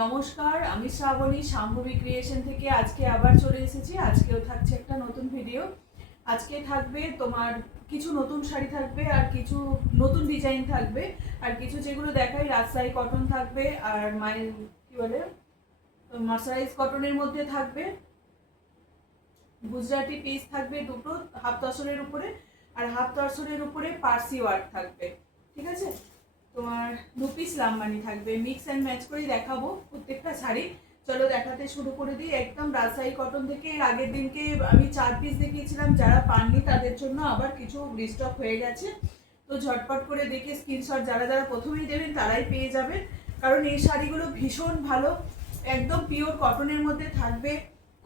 নমস্কার, আমি শ্রাবণী শাম্ভবী ক্রিয়েশন থেকে আজকে আবার চলে এসেছি। আজকেও থাকছে একটা নতুন ভিডিও। আজকে থাকবে তোমার কিছু নতুন শাড়ি থাকবে, আর কিছু নতুন ডিজাইন থাকবে, আর কিছু যেগুলো দেখাই রাজশাহী কটন থাকবে, আর কি বলে মার্সারাইজ কটনের মধ্যে থাকবে, গুজরাটি পিস থাকবে দুটো হাফ তসরের উপরে, আর হাফ তসরের উপরে পার্সি ওয়ার্ক থাকবে। ঠিক আছে, তোমার 2 পিস লাম্বানি থাকবে। মিক্স অ্যান্ড ম্যাচ করে দেখাবো প্রত্যেকটা শাড়ি। চলো দেখাতে শুরু করে দিই। একদম রাজশাহী কটন থেকে এর আগের দিনকে আমি 4 পিস দেখিয়েছিলাম, যারা পাননি তাদের জন্য আবার কিছু রিস্টক হয়ে গেছে। তো ঝটপট করে দেখে স্ক্রিনশট যারা যারা প্রথমেই দেবেন তারাই পেয়ে যাবেন, কারণ এই শাড়িগুলো ভীষণ ভালো, একদম পিওর কটনের মধ্যে থাকবে।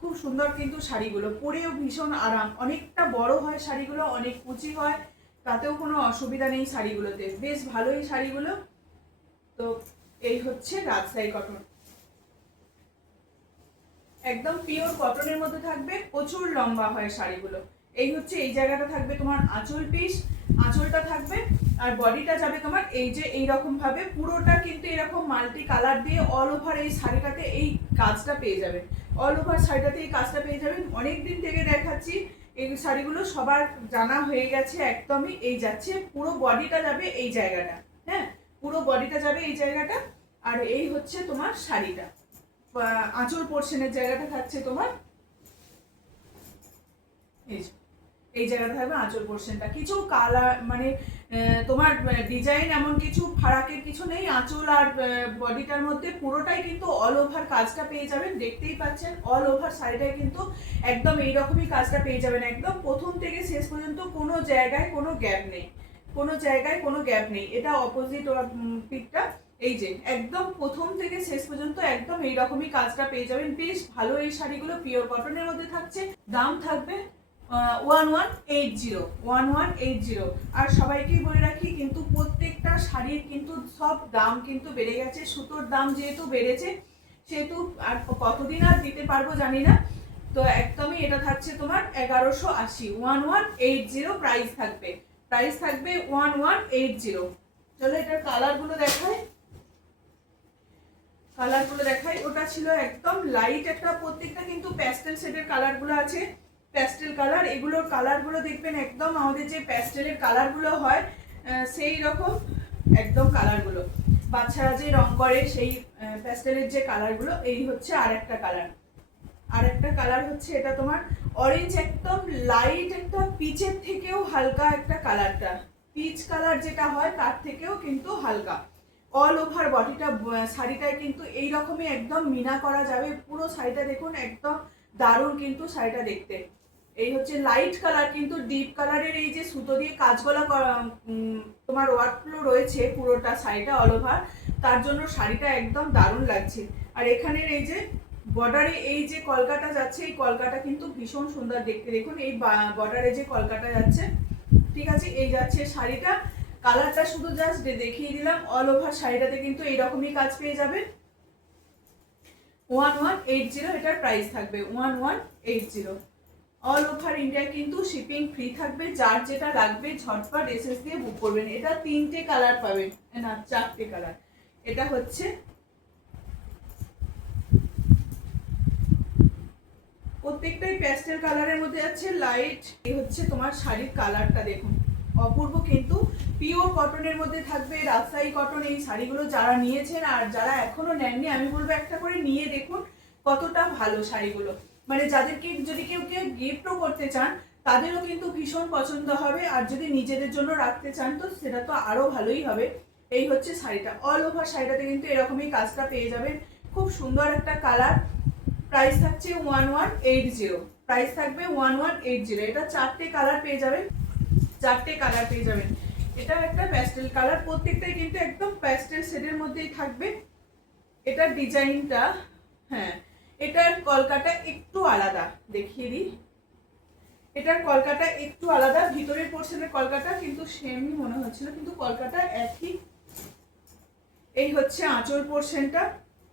খুব সুন্দর কিন্তু শাড়িগুলো, পরেও ভীষণ আরাম। অনেকটা বড় হয় শাড়িগুলো, অনেক কুচি হয়, তাতেও কোনো অসুবিধা নেই শাড়িগুলোতে, বেশ ভালোই শাড়িগুলো। তো এই হচ্ছে রাজশাহী কটন, একদম পিওর কটনের মধ্যে থাকবে, প্রচুর লম্বা হয় শাড়িগুলো। এই হচ্ছে এই জায়গাটা থাকবে তোমার আঁচল পিস, আঁচলটা থাকবে, আর বডিটা যাবে তোমার এই যে এইরকম ভাবে পুরোটা কিন্তু এরকম মাল্টি কালার দিয়ে অল ওভার এই শাড়িটাতে এই কাজটা পেয়ে যাবেন। অল ওভার শাড়িটাতে এই কাজটা পেয়ে যাবেন। অনেক দিন থেকে দেখাচ্ছি, এই শাড়িগুলো সবার জানা হয়ে গেছে একদমই। এই যাচ্ছে পুরো বডিটা যাবে এই জায়গাটা, হ্যাঁ পুরো বডিটা যাবে এই জায়গাটা। আর এই হচ্ছে তোমার শাড়িটা, আঁচল পোর্শনের জায়গাটা থাকছে তোমার এই জায়গাটা থাকবে আঁচল পোর্শনটা। কিছু কালার মানে তোমার ডিজাইন এমন কিছু ফারাকের কিছু নেই। আঁচল আর বডিটার মধ্যে পুরোটাই কিন্তু অল ওভার কাজটা পেয়ে যাবেন। দেখতেই পাচ্ছেন অল ওভার শাড়িটাই কিন্তু একদম এইরকমই কাজটা পেয়ে যাবেন, একদম প্রথম থেকে শেষ পর্যন্ত কোনো জায়গায় কোনো গ্যাপ নেই, কোনো জায়গায় কোনো গ্যাপ নেই। এটা অপোজিট পিকটা, এই যে একদম প্রথম থেকে শেষ পর্যন্ত একদম এইরকমই কাজটা পেয়ে যাবেন। বেশ ভালো এই শাড়িগুলো, পিওর কটনের মধ্যে থাকছে। দাম থাকবে 1180। আর সবাইকেই বলে রাখি, কিন্তু প্রত্যেকটা শাড়ির কিন্তু সব দাম কিন্তু বেড়ে গেছে। সুতোর দাম যেহেতু বেড়েছে, সেহেতু আর কতদিন আর দিতে পারবো জানি না। তো একদমই এটা থাকছে তোমার 1180, 1180 প্রাইস থাকবে। প্রাইস থাকবে 1180। চলো এটার কালারগুলো দেখাই, কালারগুলো দেখাই। ওটা ছিল একদম লাইট একটা, প্রত্যেকটা কিন্তু প্যাস্টেল শেডের কালারগুলো আছে, প্যাস্টেল কালার। এগুলোর কালারগুলো দেখবেন একদম আমাদের যে প্যাস্টেলের কালারগুলো হয় সেই রকম একদম কালারগুলো, বাচ্চারা যে রং করে সেই প্যাস্টেলের যে কালারগুলো। এই হচ্ছে আর একটা কালার, আর একটা কালার হচ্ছে এটা তোমার অরেঞ্জ, একদম লাইট একটা পিচের থেকেও হালকা একটা কালারটা, পিচ কালার যেটা হয় তার থেকেও কিন্তু হালকা। অল ওভার বডিটা শাড়িটায় কিন্তু এইরকমই একদম মিনা করা যাবে। পুরো শাড়িটা দেখুন একদম দারুণ কিন্তু শাড়িটা দেখতে। এই হচ্ছে লাইট কালার, কিন্তু ডিপ কালারের এই যে সুতো দিয়ে কাজগলা তোমার ওয়ার্কগুলো রয়েছে পুরোটা শাড়িটা অল ওভার, তার জন্য শাড়িটা একদম দারুণ লাগছে। আর এখানের এই যে বর্ডারে এই যে কলকাটা যাচ্ছে, এই কলকাটা কিন্তু ভীষণ সুন্দর দেখতে। দেখুন এই বর্ডারে যে কলকাটা যাচ্ছে, ঠিক আছে, এই যাচ্ছে শাড়িটা। কালারটা শুধু জাস্ট দেখিয়ে দিলাম। অল ওভার শাড়িটাতে কিন্তু এইরকমই কাজ পেয়ে যাবেন। 1180 এটার প্রাইস থাকবে 1180। অল ওভার ইন্ডিয়া কিন্তু শিপিং ফ্রি থাকবে। যার যেটা লাগবে ঝটপট এসএস দিয়ে বুক করবেন। এটা 3টে কালার পাবেন, না 4টে কালার। এটা হচ্ছে প্রত্যেকটাই প্যাস্টেল কালারের মধ্যে আছে লাইট। এই হচ্ছে তোমার শাড়ির কালারটা দেখুন, অপূর্ব কিন্তু পিওর কটনের মধ্যে থাকবে, রাজশাহী কটন। এই শাড়িগুলো যারা নিয়েছেন আর যারা এখনো নেননি, আমি বলবো একটা করে নিয়ে দেখুন কতটা ভালো শাড়িগুলো। মানে যাদেরকে যদি কেউ গিফটও করতে চান তাদেরও কিন্তু ভীষণ পছন্দ হবে, আর যদি নিজেদের জন্য রাখতে চান তো সেটা তো আরো ভালোই হবে। এই হচ্ছে শাড়িটা, অল ওভার শাড়িটাতে কিন্তু এরকমই কাজটা পেয়ে যাবেন। খুব সুন্দর একটা কালার। প্রাইস থাকছে 1180, প্রাইস থাকবে 1180। এটা 4টে কালার পেয়ে যাবেন, 4টে কালার পেয়ে যাবেন। এটা একটা প্যাস্টেল কালার, প্রত্যেকটাই কিন্তু একদম প্যাস্টেল শেডের মধ্যেই থাকবে। এটার ডিজাইনটা, হ্যাঁ এটার কলকাটা একটু আলাদা, দেখিয়ে দিই। এটার কলকাটা একটু আলাদা, ভিতরের পোর্শনের কলকাটা কিন্তু সেমই মনে হচ্ছিল, কিন্তু কলকাটা একই। এই হচ্ছে আঁচল পোর্শনটা।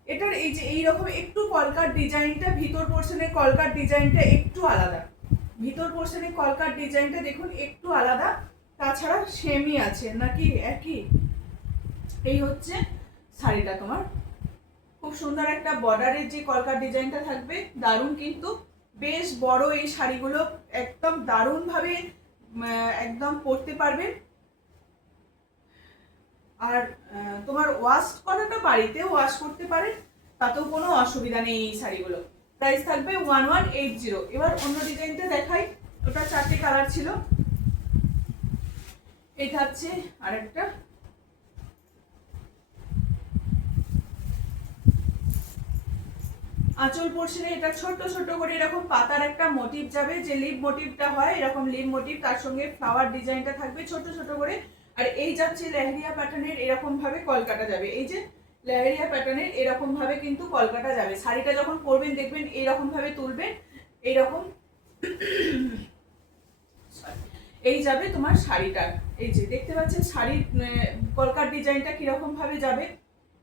এটার এই যে এইরকম একটু কলকার ডিজাইনটা, ভিতর পোর্শনের কলকার ডিজাইনটা একটু আলাদা। ভিতর পোর্শনের কলকার ডিজাইনটা দেখুন একটু আলাদা, তাছাড়া সেমই আছে নাকি একই। এই হচ্ছে শাড়িটা তোমার, খুব সুন্দর একটা বর্ডারের যে কলকার ডিজাইনটা থাকবে, দারুণ কিন্তু, বেশ বড় এই শাড়িগুলো, একদম দারুণ ভাবে একদম পরতে পারবেন। আর তোমার ওয়াশ করাটা বাড়িতে ওয়াশ করতে পারেন, তাতেও কোনো অসুবিধা নেই এই শাড়িগুলো। প্রাইস থাকবে 1180। এবার অন্য ডিজাইনটা দেখাই, ওটা 4টে কালার ছিল, এই থাকছে আরেকটা। আঁচল পোর্শনে এটা ছোট ছোট করে এরকম পাতার একটা মোটিভ যাবে, যে লিভ মোটিভটা হয় এরকম লিভ মোটিভ, তার সঙ্গে ফ্লাওয়ার ডিজাইনটা থাকবে ছোট ছোট করে। আর এই যাচ্ছে লেহেরিয়া প্যাটার্নের, এরকম ভাবে কলকাটা যাবে, এই যে লেহেরিয়া প্যাটার্নের এরকম ভাবে কিন্তু কলকাটা যাবে। শাড়িটা যখন পরবেন দেখবেন এইরকম ভাবে তুলবেন, এইরকম এই যাবে তোমার শাড়িটা। এই যে দেখতে পাচ্ছেন শাড়ির কলকার ডিজাইনটা কিরকম ভাবে যাবে।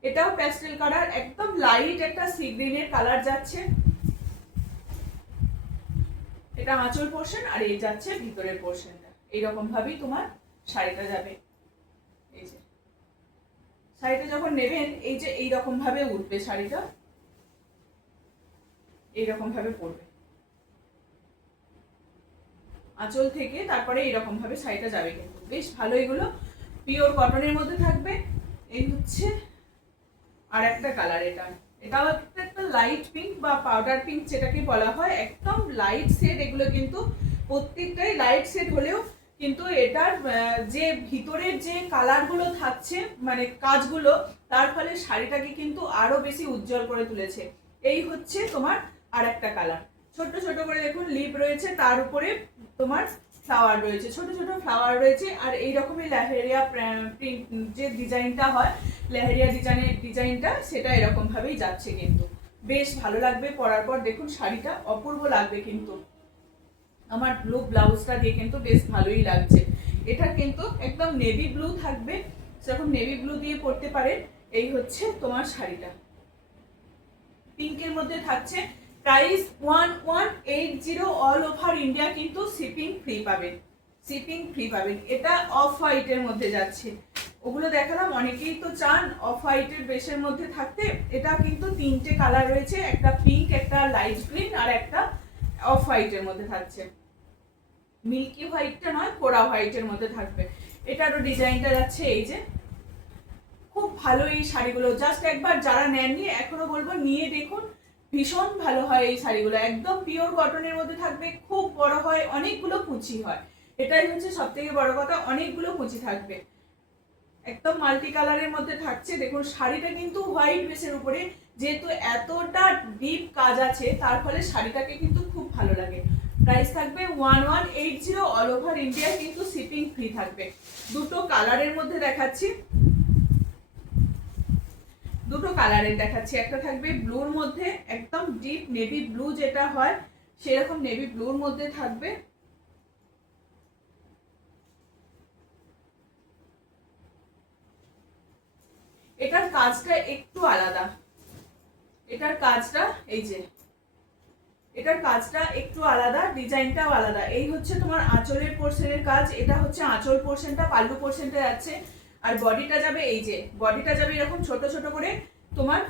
এটাও প্যাস্টেল কালার, একদম লাইট একটা সি গ্রিনের কালার যাচ্ছে। এটা আঁচল পোর্শন, আর এই যাচ্ছে ভিতরের পোর্শনটা, এইরকম ভাবেই তোমার শাড়িটা যাবে। এই যে শাড়িটা যখন নেবেন এই যে এইরকম ভাবে উঠবে শাড়িটা, এইরকম ভাবে পড়বে আঁচল থেকে, তারপরে এরকম ভাবে শাড়িটা যাবে। কিন্তু বেশ ভালো, এগুলো পিওর কটনের মধ্যে থাকবে। এই হচ্ছে আর একটা কালার, এটাও একটা লাইট পিঙ্ক বা পাউডার পিঙ্ক যেটাকে বলা হয়, একদম লাইট শেড। এগুলো কিন্তু প্রত্যেকটাই লাইট শেড হলেও কিন্তু এটার যে ভিতরের যে কালারগুলো থাকছে মানে কাজগুলো, তার ফলে শাড়িটাকে কিন্তু আরো বেশি উজ্জ্বল করে তুলেছে। এই হচ্ছে তোমার আর একটা কালার, ছোট ছোট করে দেখুন লিপ রয়েছে, তার উপরে তোমার ফ্লাওয়ার রয়েছে, ছোট ছোট ফ্লাওয়ার রয়েছে। আর এই রকমই লেহেরিয়া প্রিন্ট যে ডিজাইনটা হয়, লেহেরিয়া ডিজাইনটা সেটা এরকম ভাবেই যাচ্ছে। কিন্তু বেশ ভালো লাগবে পরার পর, দেখুন শাড়িটা অপূর্ব লাগবে কিন্তু। আমার ব্লু ব্লাউজটা দিয়ে কিন্তু বেশ ভালোই লাগছে। এটা কিন্তু একদম নেভি ব্লু থাকবে, সেরকম নেভি ব্লু দিয়ে পরতে পারেন। এই হচ্ছে তোমার শাড়িটা, পিঙ্কের মধ্যে থাকছে। প্রাইস 1180, অল ওভার ইন্ডিয়া কিন্তু শিপিং ফ্রি পাবেন, শিপিং ফ্রি পাবেন। এটা অফ হোয়াইটের মধ্যে যাচ্ছে, ওগুলো দেখালাম, অনেকেই তো চান অফ হোয়াইটের বেশের মধ্যে থাকতে। এটা কিন্তু 3টে কালার রয়েছে, একটা পিঙ্ক, একটা লাইট গ্রিন, আর একটা অফ হোয়াইটের মধ্যে থাকছে। মিল্কি হোয়াইটটা নয়, কোরা হোয়াইটের মধ্যে থাকবে। এটারও ডিজাইনটা যাচ্ছে এই যে, খুব ভালো এই শাড়িগুলো। জাস্ট একবার যারা নেননি এখনো বলবো নিয়ে দেখুন, ভীষণ ভালো হয় এই শাড়িগুলো, একদম পিওর কটনের মধ্যে থাকবে, খুব বড় হয়, অনেকগুলো কুচি হয়, এটাই হচ্ছে সব থেকে বড় কথা, অনেকগুলো কুচি থাকবে, একদম মাল্টি কালারের মধ্যে থাকছে। দেখুন শাড়িটা কিন্তু হোয়াইট বেসের উপরে, যেহেতু এতটা ডিপ কাজ আছে তার ফলে শাড়িটাকে কিন্তু খুব ভালো লাগে। প্রাইস থাকবে 1180, অল ওভার ইন্ডিয়া কিন্তু শিপিং ফ্রি থাকবে। দুটো কালারের মধ্যে দেখাচ্ছি, দুটো কালারের দেখাচ্ছি, একটা থাকবে ব্লুর মধ্যে, একদম ডিপ নেভি ব্লু যেটা হয় সেরকম নেভি ব্লুর মধ্যে থাকবে। এটার কাজটা একটু আলাদা, এটার কাজটা এই যে, এটার কাজটা একটু আলাদা, ডিজাইনটাও আলাদা। এই হচ্ছে তোমার আঁচলের পোর্শনের কাজ, এটা হচ্ছে আঁচল পোর্শনটা, পাল্লু পোর্শনটা যাচ্ছে। আর বডিটা যাবে এই যে, বডিটা যাবে এরকম ছোট ছোট করে তোমার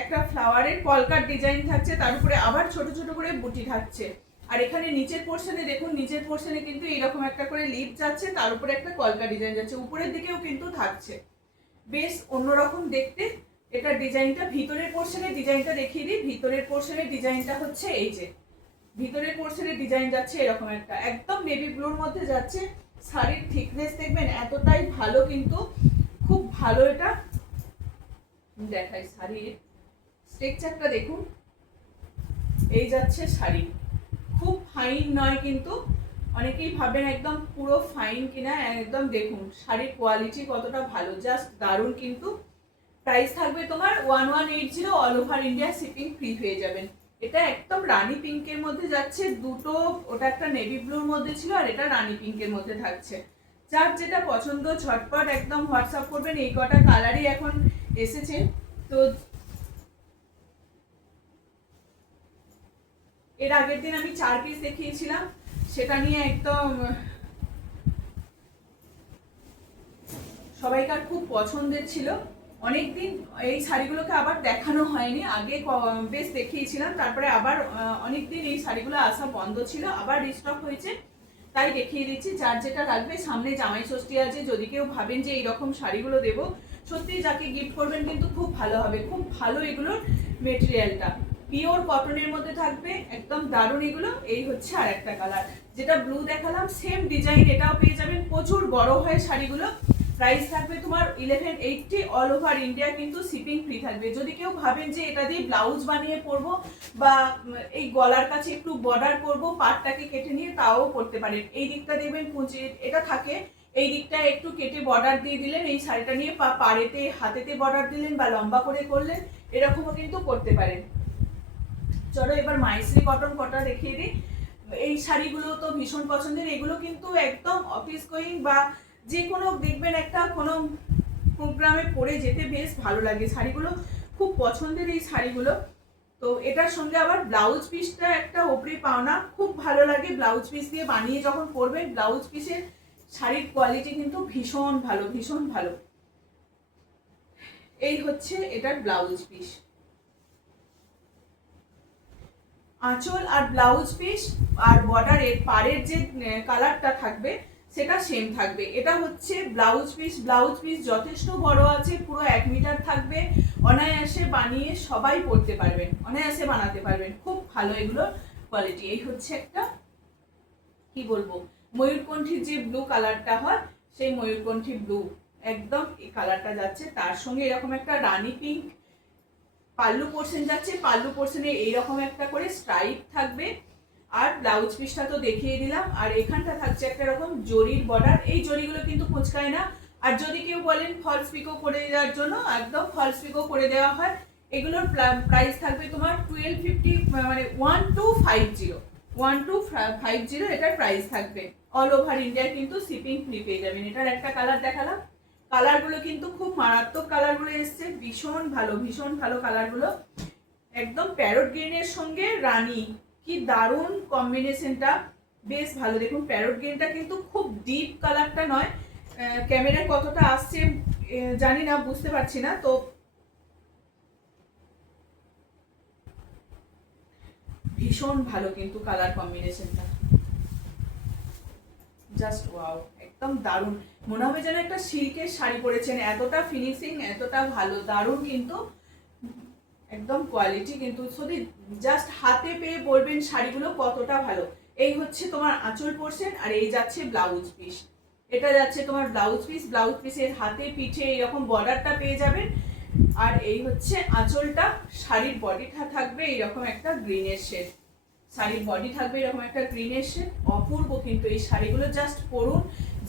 একটা ফ্লাওয়ারের কলকার ডিজাইন থাকছে, তার উপরে আবার ছোট ছোট করে বুটি থাকছে। আর এখানে নিচের পোর্শনে দেখুন, নিচের পোর্শনে কিন্তু এইরকম একটা করে লিপ যাচ্ছে, তার উপরে একটা কলকা ডিজাইন যাচ্ছে, উপরের দিকেও কিন্তু থাকছে, বেশ অন্যরকম দেখতে। এটা ডিজাইনটা, ভিতরের পোর্শনের ডিজাইনটা দেখিয়ে দিই। ভিতরের পোর্শনের ডিজাইনটা হচ্ছে এই যে, ভিতরের পোর্শনের ডিজাইন যাচ্ছে এরকম একটা, একদম নেভি ব্লুর মধ্যে যাচ্ছে। শাড়ির থিকনেস দেখবেন এতটাই ভালো, কিন্তু খুব ভালো। এটা দেখাই শাড়ির স্ট্রাকচারটা দেখুন, এই যাচ্ছে শাড়ি, খুব ফাইন নয় কিন্তু, অনেকেই ভাবেন একদম পুরো ফাইন কিনা, একদম দেখুন শাড়ির কোয়ালিটি কতটা ভালো, জাস্ট দারুণ কিন্তু। প্রাইস থাকবে তোমার 1180, all over India shipping free হয়ে যাবেন। এটা একদম রানী পিঙ্কের মধ্যে যাচ্ছে, দুটো, ওটা একটা নেভি ব্লুর মধ্যে ছিল আর এটা রানী পিঙ্কের মধ্যে থাকছে। যার যেটা পছন্দ ঝটপট একদম হোয়াটসঅ্যাপ করবেন, এই কটা কালারই এখন এসেছে। তো এর আগের দিন আমি 4 পিস দেখিয়েছিলাম, সেটা নিয়ে একদম সবাইকার খুব পছন্দের ছিল, অনেকদিন এই শাড়িগুলোকে আবার দেখানো হয়নি, আগে বেশ দেখিয়েছিলাম, তারপরে আবার অনেকদিন এই শাড়িগুলো আসা বন্ধ ছিল, আবার রিস্টক হয়েছে, তাই দেখিয়ে দিচ্ছি। যার যেটা লাগবে, সামনে জামাই ষষ্ঠী আছে, যদি কেউ ভাবেন যে এইরকম শাড়িগুলো দেবো, সত্যি যাকে গিফট করবেন কিন্তু খুব ভালো হবে, খুব ভালো এগুলোর মেটেরিয়ালটা, পিওর কটনের মধ্যে থাকবে, একদম দারুণ এগুলো। এই হচ্ছে আর একটা কালার, যেটা ব্লু দেখালাম, সেম ডিজাইন এটাও পেয়ে যাবেন, প্রচুর বড় হয় শাড়িগুলো। প্রাইস থাকবে তোমার 1180, অল ওভার ইন্ডিয়া কিন্তু শিপিং ফ্রি থাকবে। যদি কেউ ভাবেন যে এটা দিয়ে ব্লাউজ বানিয়ে পরবো বা এই গলার কাছে একটু বর্ডার করব, পাটটাকে কেটে নিয়ে, তাও করতে পারেন। এই দিকটা দেখবেন কুঁচি এটা থাকে, এই দিকটা একটু কেটে বর্ডার দিয়ে দিলেন, এই শাড়িটা নিয়ে পাড়েতে হাতেতে বর্ডার দিলেন বা লম্বা করে করলেন, এরকমও কিন্তু করতে পারেন। চলো এবার মাইসরি কটন কটা দেখিয়ে দিই। এই শাড়িগুলো তো ভীষণ পছন্দের, এগুলো কিন্তু একদম অফিস গোয়িং বা যে কোনো দেখবেন একটা কোনো প্রোগ্রামে পরে যেতে বেশ ভালো লাগে, শাড়িগুলো খুব পছন্দের এই শাড়িগুলো। তো এটার সঙ্গে আবার ব্লাউজ পিসটা একটা ওপরে পাওনা, খুব ভালো লাগে ব্লাউজ পিস দিয়ে বানিয়ে যখন পরবেন, ব্লাউজ পিসের শাড়ির কোয়ালিটি কিন্তু ভীষণ ভালো, ভীষণ ভালো। এই হচ্ছে এটার ব্লাউজ পিস, আঁচল আর ব্লাউজ পিস আর বর্ডারের পাড়ের যে কালারটা থাকবে সেটা সেম থাকবে। এটা হচ্ছে ব্লাউজ পিস, ব্লাউজ পিস যথেষ্ট বড় আছে, পুরো 1 মিটার থাকবে, অনায়াসে বানিয়ে সবাই পরতে পারবেন, অনায়াসে বানাতে পারবেন, খুব ভালো এগুলো কোয়ালিটি। এই হচ্ছে একটা কি বলবো, ময়ূরকণ্ঠীর যে ব্লু কালারটা হয়, সেই ময়ূরকণ্ঠী ব্লু একদম এই কালারটা যাচ্ছে, তার সঙ্গে এরকম একটা রানী পিঙ্ক পাল্লু পোর্শন যাচ্ছে, পাল্লু পোর্শনে এইরকম একটা করে স্ট্রাইপ থাকবে, আর ব্লাউজ পিসটা তো দেখিয়ে দিলাম, আর এখানটা থাকছে একটা রকম জরির বর্ডার। এই জরিগুলো কিন্তু কুঁচকায় না, আর যদি কেউ বলেন ফলস পিকো করে দেওয়ার জন্য, একদম ফলস পিকো করে দেওয়া হয়। এগুলোর প্রাইস থাকবে তোমার 1250, মানে 1250 এটার প্রাইস থাকবে। অল ওভার ইন্ডিয়া কিন্তু শিপিং ফ্রি পেয়ে যাবেন। এটার একটা কালার দেখালাম, কালারগুলো কিন্তু খুব মারাত্মক কালারগুলো এসছে, ভীষণ ভালো, ভীষণ ভালো কালারগুলো, একদম প্যারট গ্রিনের সঙ্গে রানী, কি দারুণ কম্বিনেশনটা, বেশ ভালো। দেখুন প্যারট গ্রিনটা কিন্তু খুব ডিপ কালারটা নয়, ক্যামেরায় কতটা আসছে জানি না, বুঝতে পারছি না, তো ভীষণ ভালো কিন্তু কালার কম্বিনেশনটা, জাস্ট ওয়াও, একদম দারুণ, মনে হবে যেন একটা সিল্কের শাড়ি পরেছেন, এতটা ফিনিশিং, এতটা ভালো, দারুণ কিন্তু একদম কোয়ালিটি কিন্তু শুধু জাস্ট হাতে পেয়ে বলবেন শাড়িগুলো কতটা ভালো। এই হচ্ছে তোমার আঁচল পোর্শন, আর এই যাচ্ছে ব্লাউজ পিস, এটা যাচ্ছে তোমার ব্লাউজ পিস, ব্লাউজ পিসের হাতে পিঠে এরকম বর্ডারটা পেয়ে যাবেন, আর এই হচ্ছে আঁচলটা। শাড়ির বডিটা থাকবে এরকম একটা গ্রিনের শেড, শাড়ির বডি থাকবে এরকম একটা গ্রিনের শেড, অপূর্ব কিন্তু এই শাড়িগুলো, জাস্ট পরুন,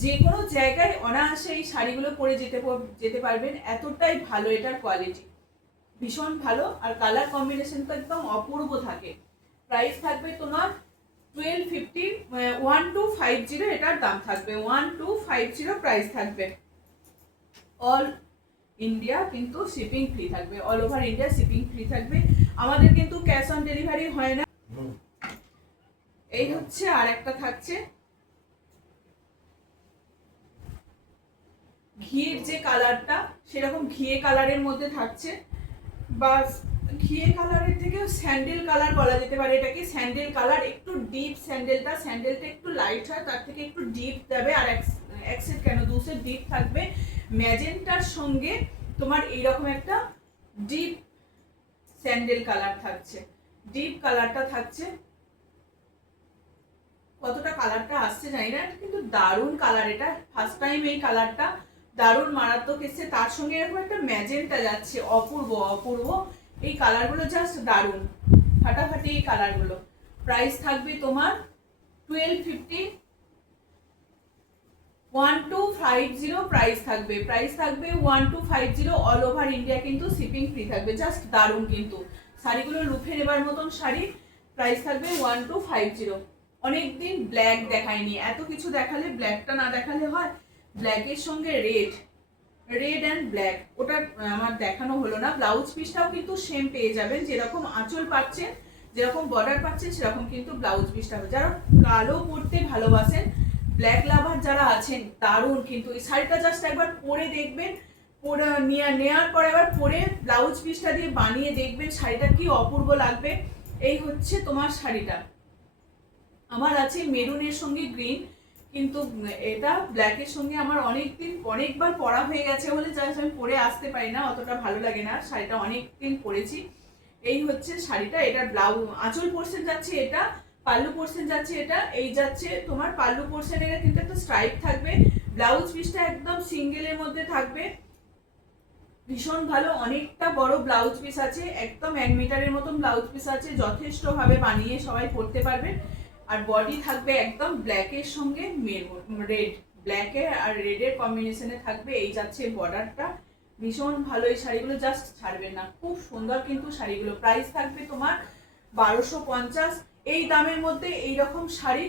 যে কোনো জায়গায় অনায়াসে এই শাড়িগুলো পরে যেতে পারবেন, এতটাই ভালো এটার কোয়ালিটি, ভীষণ ভালো, আর কালার কম্বিনেশন তো একদম অপূর্ব থাকে। প্রাইস থাকবে তোমার 1250, 1250 এটার দাম থাকবে, 1250 প্রাইস থাকবে। অল ইন্ডিয়া কিন্তু শিপিং ফ্রি থাকবে, all over India shipping free থাকবে, আমাদের কিন্তু ক্যাশ অন ডেলিভারি হয় না। এই হচ্ছে আর একটা থাকছে ঘিয়ের যে কালারটা, সেরকম ঘিয়ে কালারের মধ্যে থাকছে, বা ঘিয়ে কালারের থেকেও স্যান্ডেল কালার বলা যেতে পারে এটাকে, স্যান্ডেল কালার, একটু ডিপ স্যান্ডেলটা একটু লাইট হয়, তার থেকে একটু ডিপ দেবে, আর এক সেট কেন 2 সেট ডিপ থাকবে, ম্যাজেন্টার সঙ্গে তোমার এইরকম একটা ডিপ স্যান্ডেল কালার থাকছে, ডিপ কালারটা থাকছে, কতটা কালারটা আসছে জানি না, কিন্তু দারুণ কালার, এটা ফার্স্ট টাইম এই কালারটা দারুণ মারাত্মক এসছে, তার সঙ্গে এরকম একটা ম্যাজেন্টা যাচ্ছে, অপূর্ব অপূর্ব, এই কালারগুলো জাস্ট দারুণ, ফাটাফাটি এই কালারগুলো। প্রাইস থাকবে তোমার 1250, 1250 প্রাইস থাকবে 1250, অল ওভার ইন্ডিয়া কিন্তু শিপিং ফ্রি থাকবে, জাস্ট দারুণ কিন্তু শাড়িগুলো লুফে নেবার মতন শাড়ি। প্রাইস থাকবে 1250। অনেকদিন ব্ল্যাক দেখায়নি, এত কিছু দেখালে ব্ল্যাকটা না দেখালে হয়, ব্ল্যাকের সঙ্গে রেড অ্যান্ড ব্ল্যাক, ওটা আমার দেখানো হলো না। ব্লাউজ পিসটাও কিন্তু সেম পেয়ে যাবেন, যেরকম আঁচল পাচ্ছেন, যেরকম বর্ডার পাচ্ছেন, সেরকম কিন্তু ব্লাউজ পিসটা হবে। যারা কালো পরতে ভালোবাসেন, ব্ল্যাক লাভার যারা আছেন, দারুণ কিন্তু এই শাড়িটা জাস্ট একবার পরে দেখবেন, পরে নেওয়ার পরে আবার পরে ব্লাউজ পিসটা দিয়ে বানিয়ে দেখবেন শাড়িটা কি অপূর্ব লাগবে। এই হচ্ছে তোমার শাড়িটা। আমার আছে মেরুনের সঙ্গে গ্রিন, কিন্তু এটা ব্ল্যাকের সঙ্গে আমার অনেকবার পরা হয়ে গেছে বলে জাস্ট আমি পরে আসতে পারি না, অতটা ভালো লাগে না। শাড়িটা অনেকদিন পরেছি। এই হচ্ছে শাড়িটা। এটা ব্লাউজ আঁচল পোর্শন যাচ্ছে, এটা পাল্লু পোর্শন যাচ্ছে, এটা এই যাচ্ছে তোমার পাল্লু পোর্শনের কিন্তু একটা স্ট্রাইপ থাকবে। ব্লাউজ পিসটা একদম সিঙ্গেলের মধ্যে থাকবে, ভীষণ ভালো। অনেকটা বড় ব্লাউজ পিস আছে, একদম 1 মিটারের মতন ব্লাউজ পিস আছে, যথেষ্ট ভাবে বানিয়ে সবাই পরতে পারবে। আর বডি থাকবে একদম ব্ল্যাকের সঙ্গে রেড, ব্ল্যাকের আর রেডের কম্বিনেশনে থাকবে। এই যাচ্ছে বর্ডারটা, ভীষণ ভালো। এই শাড়িগুলো জাস্ট ছাড়বেন না, খুব সুন্দর কিন্তু শাড়িগুলো। প্রাইস থাকবে তোমার 1250। এই দামের মধ্যে এইরকম শাড়ি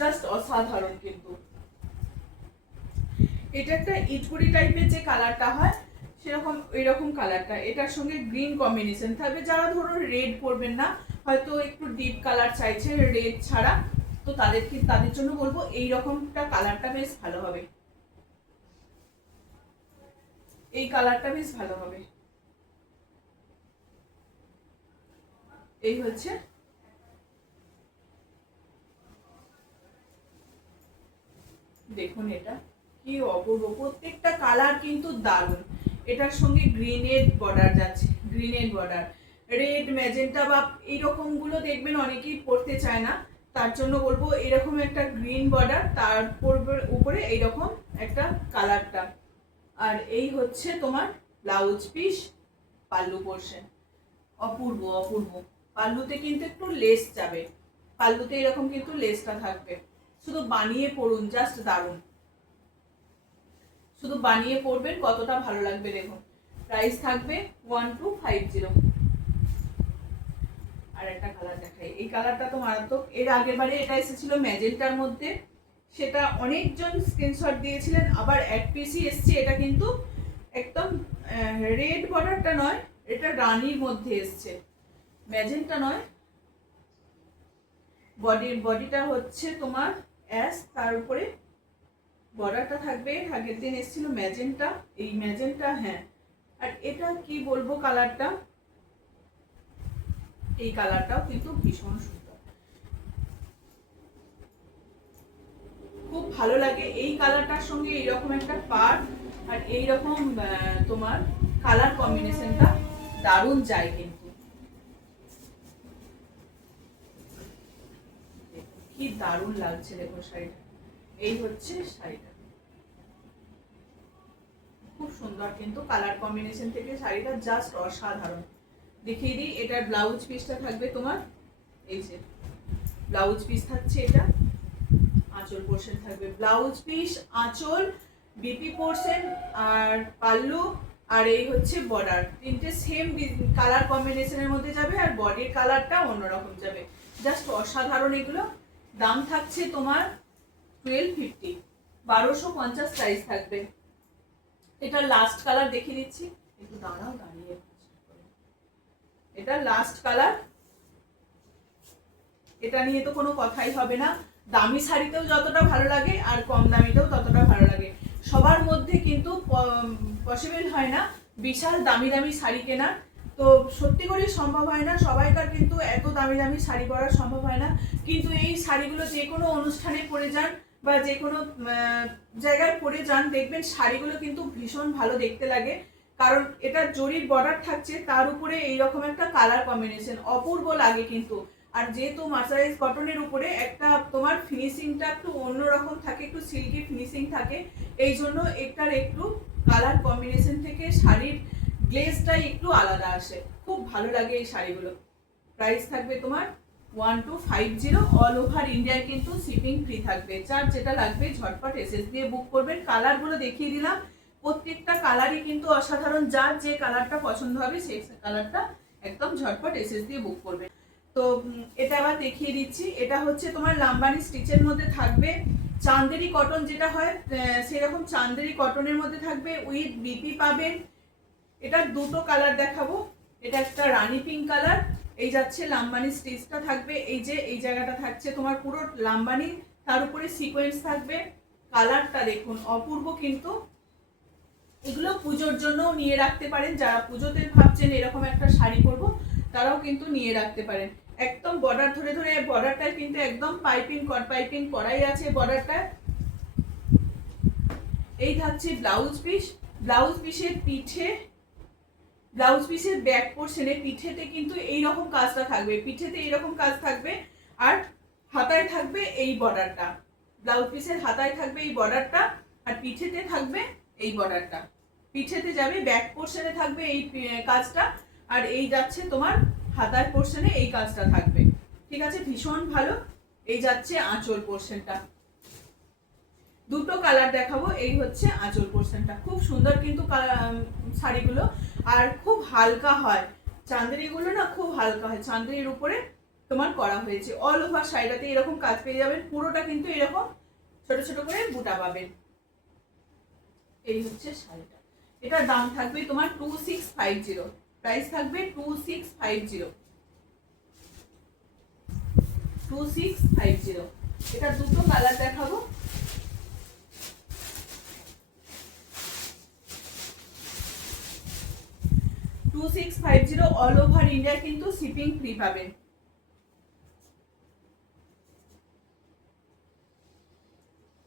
জাস্ট অসাধারণ কিন্তু। এটা একটা ইটকুড়ি টাইপের যে কালারটা হয় সেরকম, এইরকম কালারটা, এটার সঙ্গে গ্রিন কম্বিনেশন থাকবে। যারা ধরো রেড পরবেন না, হয়তো একটু ডিপ কালার চাইছে রেড ছাড়া, তো তাদের জন্য বলবো এই রকমটা কালারটা বেশ ভালো হবে, এই কালারটা বেশ ভালো হবে। এই হচ্ছে দেখুন, এটা কি অপূর্ব, প্রত্যেকটা কালার কিন্তু দারুণ। এটার সঙ্গে গ্রিনের বর্ডার যাচ্ছে, গ্রিনের বর্ডার, রেড ম্যাজেন্টা বা এইরকম গুলো দেখবেন অনেকেই পরতে চায় না, তার জন্য বলবো এরকম একটা গ্রিন বর্ডার, তার উপরে এইরকম একটা কালারটা। আর এই হচ্ছে তোমার ব্লাউজ পিস, পাল্লু পোর্শন, অপূর্ব অপূর্ব। পাল্লুতে কিন্তু একটু লেস যাবে, পাল্লুতে এরকম কিন্তু লেসটা থাকবে। শুধু বানিয়ে পড়ুন, জাস্ট দারুণ। শুধু বানিয়ে পড়বেন, কতটা ভালো লাগবে দেখুন। প্রাইস থাকবে 1250। আর একটা কালার দেখাই, এই কালারটা তো মারাত্মক। এর আগের বারে এটা এসেছিল ম্যাজেন্টার মধ্যে, সেটা অনেকজন স্ক্রিনশট দিয়েছিলেন। আবার এক পিসই এসছে, এটা কিন্তু একদম রেড বর্ডারটা নয়, এটা রানীর মধ্যে এসছে, ম্যাজেন্টা নয়। বডিটা হচ্ছে তোমার অ্যাশ, তার উপরে বর্ডারটা থাকবে। আগের দিন এসেছিল ম্যাজেন্টা, এই ম্যাজেন্টা, হ্যাঁ। আর এটা কি বলবো কালারটা, এই কালারটাও কিন্তু ভীষণ সুন্দর, খুব ভালো লাগে। এই কালারটার সঙ্গে এইরকম একটা পাড় আর এইরকম তোমার কালার কম্বিনেশনটা দারুণ যায় কিন্তু। কি দারুণ লাগছে দেখো শাড়িটা। এই হচ্ছে শাড়িটা, খুব সুন্দর কিন্তু কালার কম্বিনেশন থেকে শাড়িটা জাস্ট অসাধারণ। দেখিয়ে দিই, এটার ব্লাউজ পিসটা থাকবে তোমার, এই যে ব্লাউজ পিস থাকছে, এটা আঁচল পোর্শন থাকবে, ব্লাউজ পিস, আঁচল, বিপি পোর্শন আর পাল্লু, আর এই হচ্ছে বর্ডার। তিনটে সেম কালার কম্বিনেশনের মধ্যে যাবে, আর বডির কালারটা অন্যরকম যাবে, জাস্ট অসাধারণ এগুলো। দাম থাকছে তোমার 1250, 1250 প্রাইস থাকবে। এটা লাস্ট কালার দেখিয়ে দিচ্ছি, একটু দাঁড়াও, দাঁড়িয়ে, এটা লাস্ট কালার। এটা নিয়ে তো কোনো কথাই হবে না, দামি শাড়িতেও যতটা ভালো লাগে আর কম দামিতেও ততটা ভালো লাগে। সবার মধ্যে কিন্তু পসিবল হয় না বিশাল দামি দামি শাড়ি কেনা, তো সত্যি করেই সম্ভব হয় না, সবাইকার কিন্তু এত দামি দামি শাড়ি পরা সম্ভব হয় না। কিন্তু এই শাড়িগুলো যে কোনো অনুষ্ঠানে পরে যান বা যে কোনো জায়গায় পরে যান, দেখবেন শাড়িগুলো কিন্তু ভীষণ ভালো দেখতে লাগে, কারণ এটা জরির বর্ডার থাকছে, তার উপরে এইরকম একটা কালার কম্বিনেশন, অপূর্ব লাগে কিন্তু। আর যেহেতু মার্সারাইজ কটনের উপরে একটা তোমার ফিনিশিংটা একটু অন্যরকম থাকে, একটু সিল্কি ফিনিশিং থাকে, এই জন্য এটার একটু কালার কম্বিনেশন থেকে শাড়ির গ্লেজটাই একটু আলাদা আসে, খুব ভালো লাগে এই শাড়িগুলো। প্রাইস থাকবে তোমার 1250, অল ওভার ইন্ডিয়ায় কিন্তু শিপিং ফ্রি থাকবে। যার যেটা লাগবে ঝটপট এসএস দিয়ে বুক করবেন। কালারগুলো দেখিয়ে দিলাম, প্রত্যেকটা কালারই কিন্তু অসাধারণ, যার যে কালারটা পছন্দ হবে সেই কালারটা একদম ঝটপট এসএস দিয়ে বুক করবেন। তো এটা আবার দেখিয়ে দিচ্ছি, এটা হচ্ছে তোমার লাম্বানি স্টিচের মধ্যে থাকবে, চান্দেরি কটন যেটা হয় সেরকম চান্দেরি কটনের মধ্যে থাকবে, উইথ বিপি পাবেন। এটা দুটো কালার দেখাবো, এটা একটা রানী পিঙ্ক কালার, এই যাচ্ছে লাম্বানি স্টিচটা থাকবে, এই যে এই জায়গাটা থাকছে তোমার পুরো লাম্বানি, তার উপরে সিকোয়েন্স থাকবে। কালারটা দেখুন অপূর্ব কিন্তু, এগুলো পুজোর জন্য নিয়ে রাখতে পারেন, যারা পুজোতে ভাবছেন এরকম একটা শাড়ি পরবো তারাও কিন্তু নিয়ে রাখতে পারেন। একদম বর্ডার ধরে ধরে, বর্ডারটায় কিন্তু একদম পাইপিং করাই আছে বর্ডারটা। এই থাকছে ব্লাউজ পিস। ব্লাউজ পিসের পিঠে, ব্লাউজ পিসের ব্যাক পোর্শনে পিঠেতে কিন্তু এইরকম কাজটা থাকবে, পিঠেতে এইরকম কাজ থাকবে, আর হাতায় থাকবে এই বর্ডারটা। ব্লাউজ পিসের হাতায় থাকবে এই বর্ডারটা, আর পিঠেতে থাকবে এই বর্ডারটা। পিঠেতে যাবে, ব্যাক পোর্শনে থাকবে এই কাজটা, আর এই যাচ্ছে তোমার হাতার পোর্শনে এই কাজটা থাকবে। ঠিক আছে, ভীষণ ভালো। এই যাচ্ছে আঁচল পোর্শনটা, দুটো কালার দেখাবো। এই হচ্ছে আঁচল পোর্শনটা, খুব সুন্দর কিন্তু শাড়িগুলো, আর খুব হালকা হয়। চাঁদেরিগুলো না খুব হালকা হয়, চাঁদেরির উপরে তোমার করা হয়েছে। অল ওভার শাড়িটাতে এরকম কাজ পেয়ে যাবেন, পুরোটা কিন্তু এরকম ছোট ছোট করে বুটা পাবেন। এই হচ্ছে শাড়িটা, এটার দাম থাকবে তোমার 2650, প্রাইস থাকবে 2650। এটা দুটো কালার দেখাবো। অল ওভার ইন্ডিয়া কিন্তু শিপিং ফ্রি পাবেন।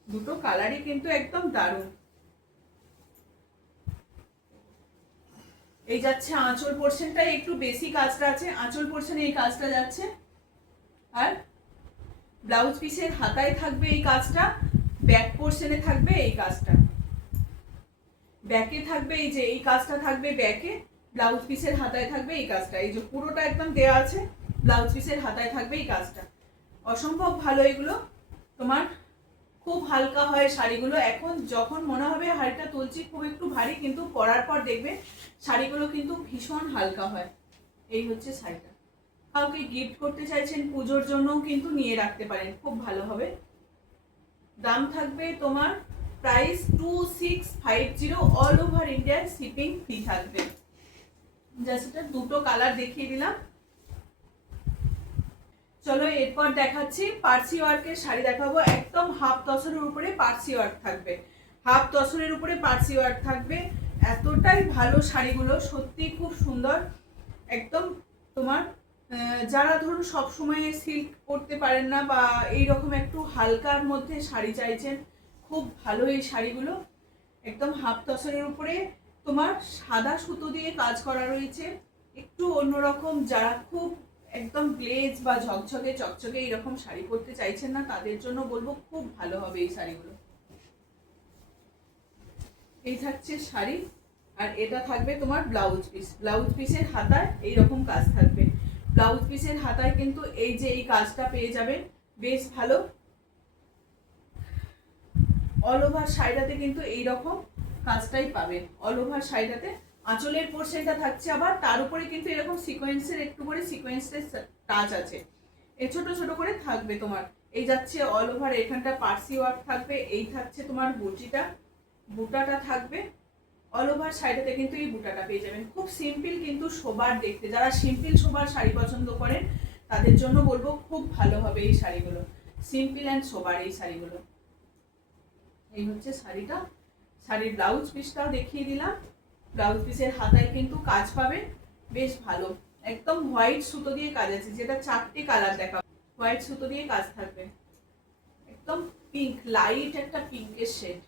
দুটো কালারই কিন্তু একদম দারুণ। এই যাচ্ছে আঁচল পোর্শনটা, একটু বেশি কাজটা আছে আঁচল পোর্শনে, এই কাজটা যাচ্ছে। আর ব্লাউজ পিসের হাতায় থাকবে এই কাজটা, ব্যাক পোর্শনে থাকবে এই কাজটা, ব্যাকে থাকবে এই যে এই কাজটা থাকবে ব্যাকে, ব্লাউজ পিসের হাতায় থাকবে এই কাজটা। এই যে পুরোটা একদম দেয়া আছে, ব্লাউজ পিসের হাতায় থাকবে এই কাজটা। অসম্ভব ভালো এগুলো তোমার, খুব হালকা হয় শাড়িগুলো। এখন যখন মনে হবে হাড়িটা তুলছি খুব একটু ভারী, কিন্তু পরার পর দেখবে শাড়িগুলো কিন্তু ভীষণ হালকা হয়। এই হচ্ছে শাড়িটা, কাউকে গিফট করতে চাইছেন পুজোর জন্যও কিন্তু নিয়ে রাখতে পারেন, খুব ভালো হবে। দাম থাকবে তোমার price 2650, all over India shipping free থাকবে। জাস্ট এটা দুটো কালার দেখিয়ে দিলাম। চলো এরপর দেখাচ্ছি পার্সি ওয়ার্কের শাড়ি দেখাবো। একদম হাফ তসরের উপরে পার্সি ওয়ার্ক থাকবে, হাফ তসরের উপরে পার্সি ওয়ার্ক থাকবে। এতটাই ভালো শাড়িগুলো, সত্যি খুব সুন্দর। একদম তোমার যারা ধরুন সবসময় সিল্ক পরতে পারেন না, বা এইরকম একটু হালকার মধ্যে শাড়ি চাইছেন, খুব ভালো এই শাড়িগুলো। একদম হাফ তসরের উপরে তোমার সাদা সুতো দিয়ে কাজ করা রয়েছে, একটু অন্যরকম। যারা খুব একদম গ্লেজ বা ঝকঝকে চকচকে এরকম শাড়ি পরতে চাইছেন না, তাদের জন্য বলবো খুব ভালো হবে এই শাড়িগুলো। এই থাকছে শাড়ি, আর এটা থাকবে তোমার ব্লাউজ পিস। ব্লাউজ পিসের হাতায় এইরকম কাজ থাকবে, ব্লাউজ পিসের হাতায় কিন্তু এই যে এই কাজটা পেয়ে যাবেন, বেশ ভালো। অল ওভার শাড়িটাতে কিন্তু এইরকম কাজটাই পাবেন, অল ওভার শাড়িটাতে। আঁচলের পোর্শনটা থাকছে আবার, তার উপরে কিন্তু এরকম সিকোয়েন্সের একটু করে সিকোয়েন্সের টাচ আছে, এ ছোট ছোট করে থাকবে তোমার। এই যাচ্ছে অল ওভার, এখানটা পার্সি ওয়ার্ক থাকবে। এই থাকছে তোমার বুটিটা, বুটাটা থাকবে। অল ওভার শাড়িটাতে কিন্তু এই বুটাটা পেয়ে যাবেন। খুব সিম্পল কিন্তু সোবার দেখতে, যারা সিম্পল সোবার শাড়ি পছন্দ করেন তাদের জন্য বলবো খুব ভালো হবে এই শাড়িগুলো, সিম্পল অ্যান্ড সোবার এই শাড়িগুলো। এই হচ্ছে শাড়িটা, শাড়ির ব্লাউজ পিসটাও দেখিয়ে দিলাম। ব্লাউজ পিসের হাতায় কিন্তু কাজ পাবেন, বেশ ভালো। একদম হোয়াইট সুতো দিয়ে কাজ আছে, যেটা 4টে কালার দেখা, হোয়াইট সুতো দিয়ে কাজ থাকবে। একদম পিঙ্ক, লাইট একটা পিঙ্কের শেড,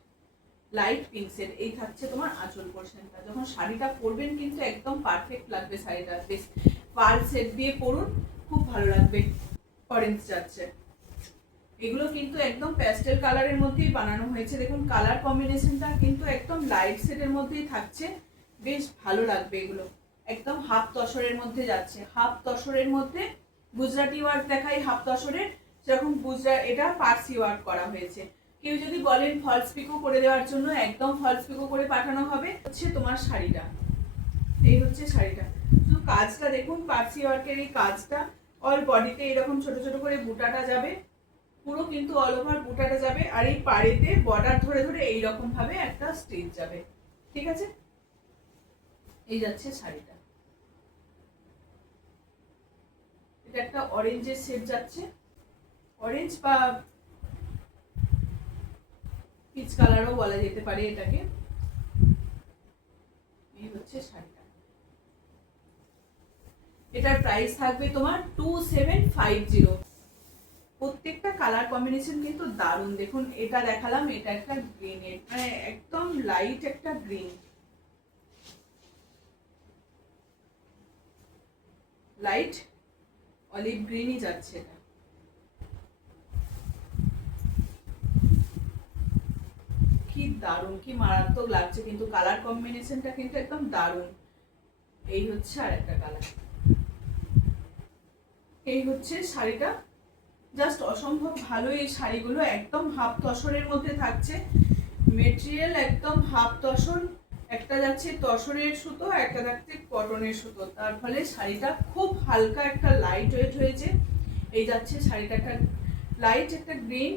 লাইট পিঙ্ক শেড। এই থাকছে তোমার আঁচল পোর্শনটা। যখন শাড়িটা পরবেন কিন্তু একদম পারফেক্ট লাগবে শাড়িটা, বেশ পার্ল সেট দিয়ে পরুন, খুব ভালো লাগবে। অরেঞ্জ যাচ্ছে, এগুলো কিন্তু একদম প্যাস্টেল কালারের মধ্যেই বানানো হয়েছে। দেখুন কালার কম্বিনেশনটা কিন্তু একদম লাইট শেডের মধ্যেই থাকছে, বেশ ভালো লাগবে এগুলো। একদম হাফ তসরের মধ্যে যাচ্ছে, হাফ তসরের মধ্যে গুজরাটি ওয়ার্ক দেখাই হাফ তসরের, সেরকম এটা পার্সি ওয়ার্ক করা হয়েছে। কেউ যদি বলেন ফলস পিকো করে দেওয়ার জন্য, একদম ফলস পিকো করে পাঠানো হবে। হচ্ছে তোমার শাড়িটা, এই হচ্ছে শাড়িটা, শুধু কাজটা দেখুন, পার্সি ওয়ার্কের এই কাজটা। অল বডিতে এরকম ছোট ছোট করে বুটাটা যাবে, পুরো কিন্তু অল ওভার বুটাটা যাবে, আর এই পাড়েতে বর্ডার ধরে ধরে এইরকম ভাবে একটা স্টিচ যাবে। ঠিক আছে, এই যাচ্ছে শাড়িটা। এটা একটা অরেঞ্জের শেড যাচ্ছে, অরেঞ্জ বা পিচ কালারও বলা যেতে পারে এটাকে। হচ্ছে শাড়িটা, এটার প্রাইস থাকবে তোমার 2750। প্রত্যেকটা কালার কম্বিনেশন কিন্তু দারুণ। দেখুন এটা দেখালাম, এটা একটা গ্রিনের মানে একদম লাইট একটা গ্রিন, লাইট অলিভ গ্রিনই যাচ্ছে এটা। কি দারুণ, কি মারাত্মক লাগছে কিন্তু কালার কম্বিনেশনটা কিন্তু একদম দারুণ। এই হচ্ছে আরেকটা কালার, এই হচ্ছে শাড়িটা, জাস্ট অসম্ভব ভালো এই শাড়িগুলো। একদম হাফ তসরের মধ্যে থাকছে, মেটেরিয়াল একদম হাফ তসর, একটা যাচ্ছে তসরের সুতো, একটা যাচ্ছে কটনের সুতো, তার ফলে শাড়িটা খুব হালকা একটা লাইট ওয়েট হয়েছে। এই যাচ্ছে শাড়িটা একটা লাইট একটা গ্রিন,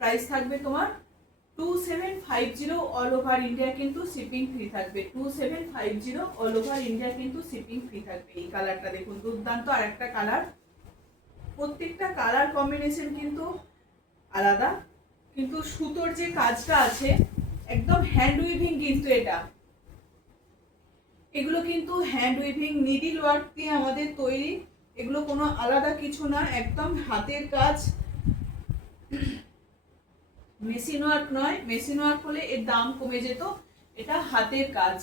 প্রাইস থাকবে তোমার 2750। অল ওভার ইন্ডিয়া কিন্তু শিপিং ফ্রি থাকবে, 2750 অল ওভার ইন্ডিয়া কিন্তু শিপিং ফ্রি থাকবে। এই কালারটা দেখুন দুর্দান্ত আর একটা কালার, প্রত্যেকটা কালার কম্বিনেশন কিন্তু আলাদা, কিন্তু সুতোর যে কাজটা আছে একদম হ্যান্ড উইভিং কিন্তু এটা, এগুলো কিন্তু হ্যান্ড উইভিং নিডিল ওয়ার্ক দিয়ে আমাদের তৈরি, এগুলো কোনো আলাদা কিছু না, একদম হাতের কাজ, মেশিন ওয়ার্ক নয়। মেশিন ওয়ার্ক হলে এর দাম কমে যেত, এটা হাতের কাজ।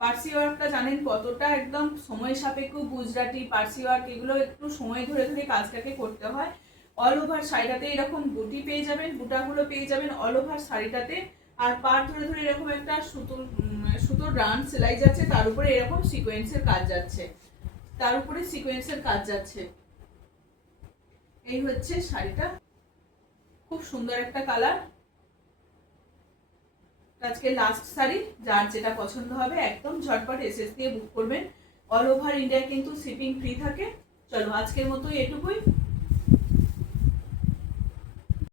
পার্সি ওয়ার্কটা জানেন কতটা একদম সময় সাপেক্ষ, গুজরাটি পার্সি ওয়ার্ক এগুলো একটু সময় ধরে ধরে কাজটাকে করতে হয়। অল ওভার শাড়িটাতে এরকম বুটি পেয়ে যাবেন, বুটাগুলো পেয়ে যাবেন অল ওভার শাড়িটাতে, আর পার ধরে ধরে এরকম একটা সুতোর রান সেলাই যাচ্ছে, তার উপরে এরকম সিকোয়েন্সের কাজ যাচ্ছে, তার উপরে সিকোয়েন্সের কাজ যাচ্ছে। এই হচ্ছে শাড়িটা, খুব সুন্দর একটা কালার। আজকে লাস্ট শাড়ি, যার যেটা পছন্দ হবে একদম ঝটপট এসএস দিয়ে বুক করবেন। অল ওভার ইন্ডিয়া কিন্তু শিপিং ফ্রি থাকে। চলো আজকের মতো এটুকুই।